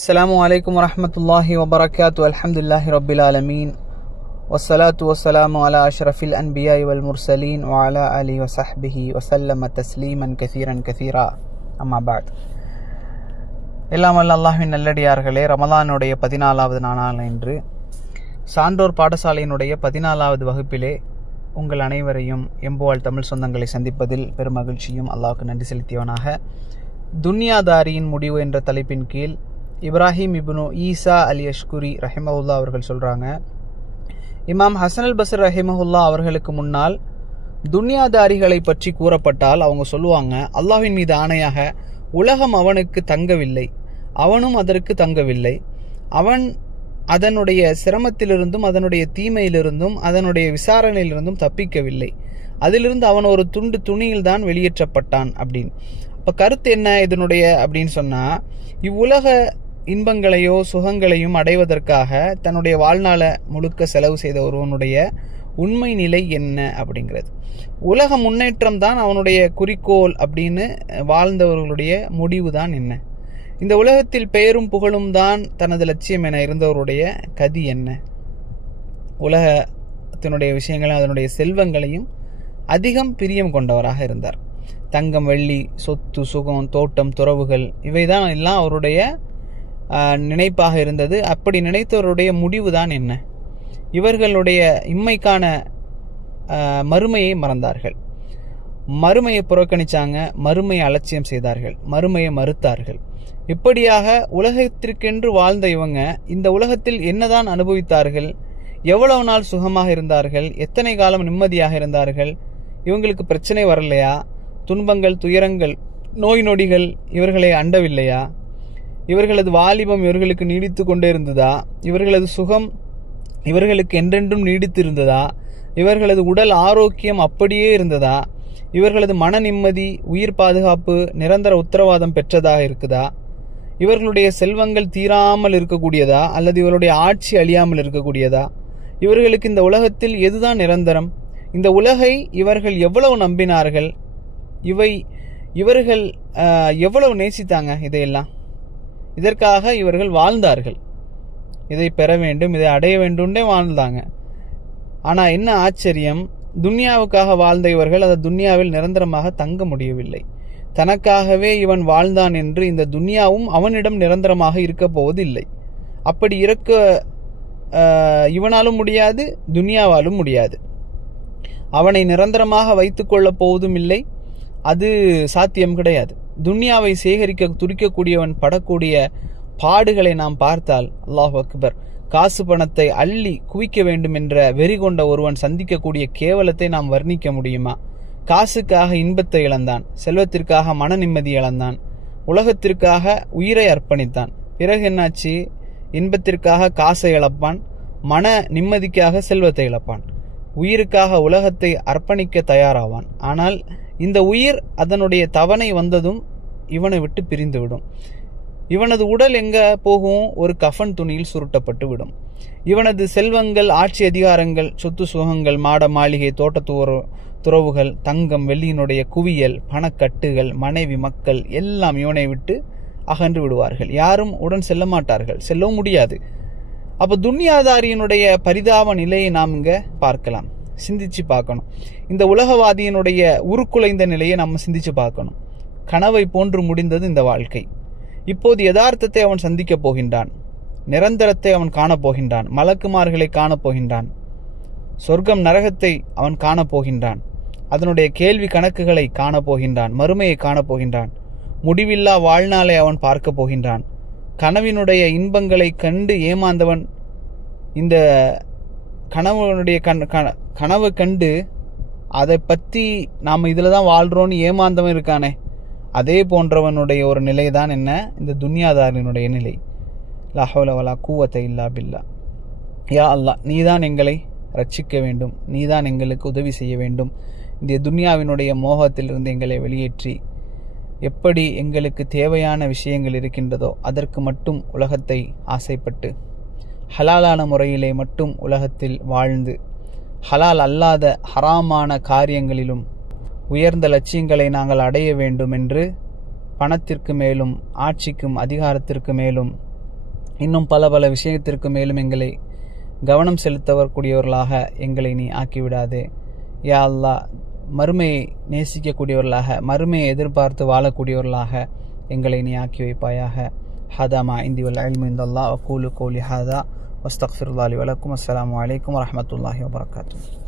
அஸ்ஸலாமு அலைக்கும் வரஹ்மத்துல்லாஹி வபரகாத்து. அல்ஹம்துலில்லாஹி ரப்பில் ஆலமீன். வஸ்ஸலாத்து வஸ்ஸலாமு அலா அஷ்ரஃபில் அன்பியாஇ வல் முர்சலீன் வ அலா ஆலிஹி வஸஹ்பிஹி வஸல்லம தஸ்லீமன் கஸீரன் கஸீரா. அம்மா பஅத். எல்லாம் வல்ல அல்லாஹ்வின் நல்லடியார்களே, ரமலானுடைய 14வது நாள் இன்று சான்றோர் பாடசாலையினுடைய 14வது வகுப்பிலே உங்கள் அனைவரையும் எம்புவாழ் தமிழ் சொந்தங்களை சந்திப்பதில் பெரும் மகிழ்ச்சியும் அல்லாஹ்வுக்கு நன்றி செலுத்தியவனாக, துன்யாதாரியின் முடிவு என்ற தலைப்பின் கீழ் இப்ராஹிம் இப்னு ஈசா அல் யஷ்குரி ரஹிமஹுல்லா அவர்கள் சொல்கிறாங்க, இமாம் ஹசன் அல் பஸ்ரி ரஹிமஹுல்லா அவர்களுக்கு முன்னால் துன்யாதாரிகளை பற்றி கூறப்பட்டால் அவங்க சொல்லுவாங்க, அல்லாஹ்வின் மீது ஆணையாக உலகம் அவனுக்கு தங்கவில்லை, அவனும் அதற்கு தங்கவில்லை, அவன் அதனுடைய சிரமத்திலிருந்தும் அதனுடைய தீமையிலிருந்தும் அதனுடைய விசாரணையிலிருந்தும் தப்பிக்கவில்லை, அதிலிருந்து அவன் ஒரு துண்டு துணியில்தான் வெளியேற்றப்பட்டான் அப்படின்னு. இப்போ கருத்து என்ன இதனுடைய அப்படின்னு சொன்னால், இவ்வுலக இன்பங்களையோ சுகங்களையும் அடைவதற்காக தன்னுடைய வாழ்நாளை முழுக்க செலவு செய்த ஒருவனுடைய உண்மை நிலை என்ன அப்படிங்கிறது. உலக முன்னேற்றம் தான் அவனுடைய குறிக்கோள் அப்படின்னு வாழ்ந்தவர்களுடைய முடிவு தான் என்ன? இந்த உலகத்தில் பெயரும் புகழும் தான் தனது லட்சியம் என இருந்தவருடைய கதி என்ன? உலகத்தினுடைய விஷயங்களையும் அதனுடைய செல்வங்களையும் அதிகம் பிரியம் கொண்டவராக இருந்தார். தங்கம், வெள்ளி, சொத்து, சுகம், தோட்டம், துறவுகள் இவைதான் எல்லாம் அவருடைய நினைப்பாக இருந்தது. அப்படி நினைத்தவருடைய முடிவு தான் என்ன? இவர்களுடைய இம்மைக்கான மறுமையை மறந்தார்கள், மறுமையை புறக்கணிச்சாங்க, மறுமையை அலட்சியம் செய்தார்கள், மறுமையை மறுத்தார்கள். இப்படியாக உலகத்திற்கென்று வாழ்ந்த இவங்க இந்த உலகத்தில் என்னதான் அனுபவித்தார்கள்? எவ்வளவு நாள் சுகமாக இருந்தார்கள்? எத்தனை காலம் நிம்மதியாக இருந்தார்கள்? இவங்களுக்கு பிரச்சனை வரலையா? துன்பங்கள், துயரங்கள், நோய் நொடிகள் இவர்களை அண்டவில்லையா? இவர்களது வாலிபம் இவர்களுக்கு நீடித்து கொண்டே இருந்ததா? இவர்களது சுகம் இவர்களுக்கு என்றென்றும் நீடித்து இருந்ததா? இவர்களது உடல் ஆரோக்கியம் அப்படியே இருந்ததா? இவர்களது மன நிம்மதி, உயிர் பாதுகாப்பு நிரந்தர உத்தரவாதம் பெற்றதாக இருக்குதா? இவர்களுடைய செல்வங்கள் தீராமல் இருக்கக்கூடியதா அல்லது இவருடைய ஆட்சி அழியாமல் இருக்கக்கூடியதா? இவர்களுக்கு இந்த உலகத்தில் எதுதான் நிரந்தரம்? இந்த உலகை இவர்கள் எவ்வளவு நம்பினார்கள்? இவர்கள் எவ்வளவு நேசித்தாங்க? இதையெல்லாம் இதற்காக இவர்கள் வாழ்ந்தார்கள். இதை பெற வேண்டும், இதை அடைய வேண்டும்னே வாழ்ந்தாங்க. ஆனால் என்ன ஆச்சரியம், துன்யாவுக்காக வாழ்ந்த இவர்கள் அந்த துன்யாவில் நிரந்தரமாக தங்க முடியவில்லை. தனக்காகவே இவன் வாழ்ந்தான் என்று இந்த துன்யாவும் அவனிடம் நிரந்தரமாக இருக்க போவதில்லை. அப்படி இருக்க இவனாலும் முடியாது, துன்யாவாலும் முடியாது. அவனை நிரந்தரமாக வைத்துக் கொள்ளப் போவதும் இல்லை, அது சாத்தியம் கிடையாது. துன்யாவை சேகரிக்க துடிக்கக்கூடியவன் படக்கூடிய பாடுகளை நாம் பார்த்தால் அல்லாஹ் அக்பர். காசு பணத்தை அள்ளி குவிக்க வேண்டும் என்ற வெறி கொண்ட ஒருவன் சந்திக்கக்கூடிய கேவலத்தை நாம் வர்ணிக்க முடியுமா? காசுக்காக இன்பத்தை இழந்தான், செல்வத்திற்காக மன நிம்மதி இழந்தான், உலகத்திற்காக உயிரை அர்ப்பணித்தான். பிறகு என்னாச்சு? இன்பத்திற்காக காசை இழப்பான், மன நிம்மதிக்காக செல்வத்தை இழப்பான், உயிருக்காக உலகத்தை அர்ப்பணிக்க தயாராவான். ஆனால் இந்த உயிர் அதனுடைய தவணை வந்ததும் இவனை விட்டு பிரிந்துவிடும். இவனது உடல் எங்க போகும்? ஒரு கஃன் துணியில் சுருட்டப்பட்டு விடும். இவனது செல்வங்கள், ஆட்சி அதிகாரங்கள், சொத்து சுகங்கள், மாட மாளிகை, தோட்ட துறவுகள், தங்கம் வெள்ளியினுடைய குவியல், பணக்கட்டுகள், மனைவி, மக்கள் எல்லாம் இவனை விட்டு அகன்று விடுவார்கள். யாரும் உடன் செல்ல மாட்டார்கள், செல்லவும் முடியாது. அப்போ துன்யாதாரியினுடைய பரிதாப நிலையை நாம் இங்க பார்க்கலாம், சிந்திச்சு பார்க்கணும். இந்த உலகவாதியினுடைய உருக்குலைந்த நிலையை நம்ம சிந்திச்சு பார்க்கணும். கனவை போன்று முடிந்தது இந்த வாழ்க்கை. இப்போது யதார்த்தத்தை அவன் சந்திக்க போகின்றான், நிரந்தரத்தை அவன் காணப்போகின்றான், மலக்குமார்களை காணப்போகின்றான், சொர்க்கம் நரகத்தை அவன் காணப்போகின்றான், அதனுடைய கேள்வி கணக்குகளை காணப்போகின்றான், மறுமையை காணப்போகின்றான், முடிவில்லா வாழ்நாளை அவன் பார்க்க போகின்றான். கனவினுடைய இன்பங்களை கண்டு ஏமாந்தவன் இந்த கனவுடைய கனவு கண்டு அதை பற்றி நாம் இதில் தான் வாழ்கிறோன்னு ஏமாந்தவன் இருக்கானே, அதே போன்றவனுடைய ஒரு நிலை தான் என்ன? இந்த துன்யாதாரினுடைய நிலை. லா ஹவ்ல வலா குவத்த இல்லா பில்லா. யா அல்லாஹ், நீதான் எங்களை ரட்சிக்க வேண்டும், நீதான் எங்களுக்கு உதவி செய்ய வேண்டும். இந்த துன்யாவினுடைய மோகத்திலிருந்து எங்களை வெளியேற்றி எப்படி எங்களுக்கு தேவையான விஷயங்கள் இருக்கின்றதோ அதற்கு மட்டும் உலகத்தை ஆசைப்பட்டு ஹலாலான முறையிலே மட்டும் உலகத்தில் வாழ்ந்து ஹலால் அல்லாத ஹராமான காரியங்களிலும் உயர்ந்த லட்சியங்களை நாங்கள் அடைய வேண்டும் என்று பணத்திற்கு மேலும் ஆட்சிக்கும் அதிகாரத்திற்கு மேலும் இன்னும் பல பல விஷயத்திற்கு மேலும் எங்களை கவனம் செலுத்தக்கூடியவர்களாக எங்களை நீ ஆக்கிவிடாதே. யா அல்லாஹ், மறுமையை நேசிக்கக்கூடியவர்களாக, மறுமையை எதிர்பார்த்து வாழக்கூடியவர்களாக எங்களை நீ ஆக்கி வைப்பாயாக. ஹதா மா இந்தி வல் இல்மு இந்தல்லாஹ் வ கூலு கௌலி ஹாதா வஸ்தக்ஃபிருல்லாஹி வ லக்கும். அஸ்ஸலாமு அலைக்கும் வரஹ்மத்துல்லாஹி வபரகாத்துஹு.